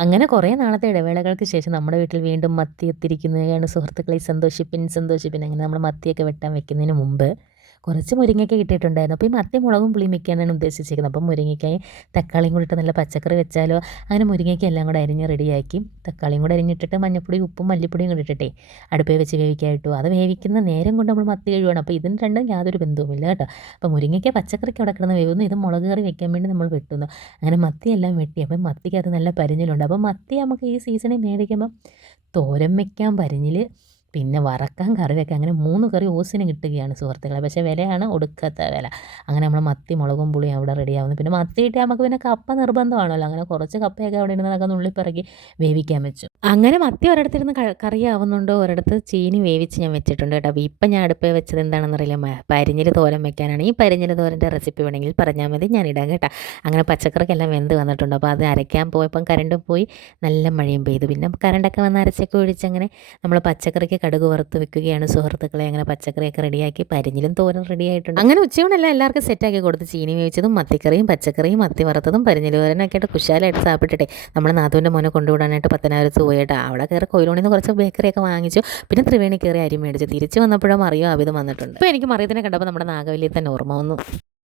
അങ്ങനെ കുറേ നാളത്തെ ഇടവേളകൾക്ക് ശേഷം നമ്മുടെ വീട്ടിൽ വീണ്ടും മത്തി എത്തിയിരിക്കുകയാണ് സുഹൃത്തുക്കളെ. സന്തോഷിപ്പിൻ സന്തോഷിപ്പിൻ. അങ്ങനെ നമ്മൾ മത്തിയൊക്കെ വെട്ടാൻ വെക്കുന്നതിന് മുമ്പ് കുറച്ച് മുരിങ്ങയ്ക്ക കിട്ടിയിട്ടുണ്ടായിരുന്നു. അപ്പോൾ ഈ മത്തി മുളകും പുളിയും വെക്കാനാണ് ഉദ്ദേശിച്ചിരിക്കുന്നത്. അപ്പം മുരിങ്ങയ്ക്കായും തക്കാളിയും കൂടി ഇട്ട് നല്ല പച്ചക്കറി വെച്ചാലോ. അങ്ങനെ മുരിങ്ങയ്ക്ക എല്ലാം കൂടെ അരിഞ്ഞ് റെഡിയാക്കി തക്കാളിയും കൂടെ അരിഞ്ഞിട്ടിട്ട് മഞ്ഞപ്പൊടിയും ഉപ്പും മല്ലിപ്പൊടിയും കൂടി ഇട്ടിട്ടേ അടുപ്പേ വെച്ച് വേവിക്കാൻ ഇട്ടു. അത് വേവിക്കുന്ന നേരം കൊണ്ട് നമ്മൾ മത്തി കഴുകുകയാണ്. അപ്പോൾ ഇതിന് രണ്ടും യാതൊരു ബന്ധവുമില്ല കേട്ടോ. അപ്പോൾ മുരിങ്ങയ്ക്ക പച്ചക്കറിക്ക് അവിടെ കിടന്ന് വേവുന്നു, ഇത് മുളക് കറി വെക്കാൻ വേണ്ടി നമ്മൾ വെട്ടുന്നു. അങ്ങനെ മത്തിയെല്ലാം വെട്ടി. അപ്പം മത്തിക്കകത്ത് നല്ല പരിഞ്ഞിലുണ്ട്. അപ്പം മത്തി നമുക്ക് ഈ സീസണിൽ മേടിക്കുമ്പം തോരൻ വെക്കാൻ പരിഞ്ഞിൽ, പിന്നെ വറക്കാൻ കറി വെക്കാൻ, അങ്ങനെ 3 കറി ഓസിന് കിട്ടുകയാണ് സുഹൃത്തുക്കളെ. പക്ഷേ വിലയാണ് ഒടുക്കത്ത വില. അങ്ങനെ നമ്മൾ മത്തി മുളകും പുളിയും അവിടെ റെഡിയാവുന്നു. പിന്നെ മത്തി കിട്ടിയാൽ നമുക്ക് പിന്നെ കപ്പ നിർബന്ധമാണല്ലോ. അങ്ങനെ കുറച്ച് കപ്പയൊക്കെ അവിടെ ഇരുന്നതൊക്കെ നുള്ളിപ്പിറക്കി വേവിക്കാൻ വെച്ചു. അങ്ങനെ മത്തി ഒരിടത്തിരുന്ന് കറിയാവുന്നുണ്ട്, ഒരിടത്ത് ചീനി വേവിച്ച് ഞാൻ വെച്ചിട്ടുണ്ട് കേട്ടോ. അപ്പോൾ ഇപ്പം ഞാൻ അടുപ്പേ വെച്ചത് എന്താണെന്നറിയില്ല, പരിഞ്ഞിൽ തോരൻ വെക്കാനാണ്. ഈ പരിഞ്ഞിൽ തോരൻ്റെ റെസിപ്പി വേണമെങ്കിൽ പറഞ്ഞാൽ മതി, ഞാൻ ഇടാം കേട്ടോ. അങ്ങനെ പച്ചക്കറിക്കെല്ലാം വെന്ത് വന്നിട്ടുണ്ട്. അപ്പോൾ അത് അരയ്ക്കാൻ പോയപ്പം കരണ്ട് പോയി, നല്ല മഴയും പെയ്തു. പിന്നെ കരണ്ടൊക്കെ വന്ന് അരച്ചൊക്കെ ഒഴിച്ചങ്ങനെ നമ്മൾ പച്ചക്കറിക്ക് കടുക് വറുത്ത് വെക്കുകയാണ് സുഹൃത്തുക്കളെ. അങ്ങനെ പച്ചക്കറിയൊക്കെ റെഡിയാക്കി പരിഞ്ഞിലും തോരൻ റെഡിയായിട്ടുണ്ട്. അങ്ങനെ ഉച്ചയൂണെല്ലാം എല്ലാവർക്കും സെറ്റാക്കി കൊടുത്ത് ചീനി വേവിച്ചതും മത്തിക്കറിയും പച്ചക്കറിയും മത്തി വറുത്തതും പരിഞ്ഞിൽ തോരനൊക്കെ ആയിട്ട് കുശാലായിട്ട് സാപ്പിട്ടിട്ടെ നമ്മൾ നാത്തൂൻ്റെ മോനെ കൊണ്ടുവിടാനായിട്ട് പത്തനാപുരത്ത് പോയിട്ട് അവിടെ കയറി കൊയിലോണിൽ നിന്ന് കുറച്ച് ബേക്കറിയൊക്കെ വാങ്ങിച്ചു. പിന്നെ ത്രിവേണി കയറി അരി മേടിച്ചു. തിരിച്ച് വന്നപ്പോഴും മറിയോ അവിധം വന്നിട്ടുണ്ട്. ഇപ്പോൾ എനിക്ക് മറിയത്തിനെ കണ്ടപ്പോൾ നമ്മുടെ നാഗവല്ലിയെ തന്നെ ഓർമ്മ വന്നു.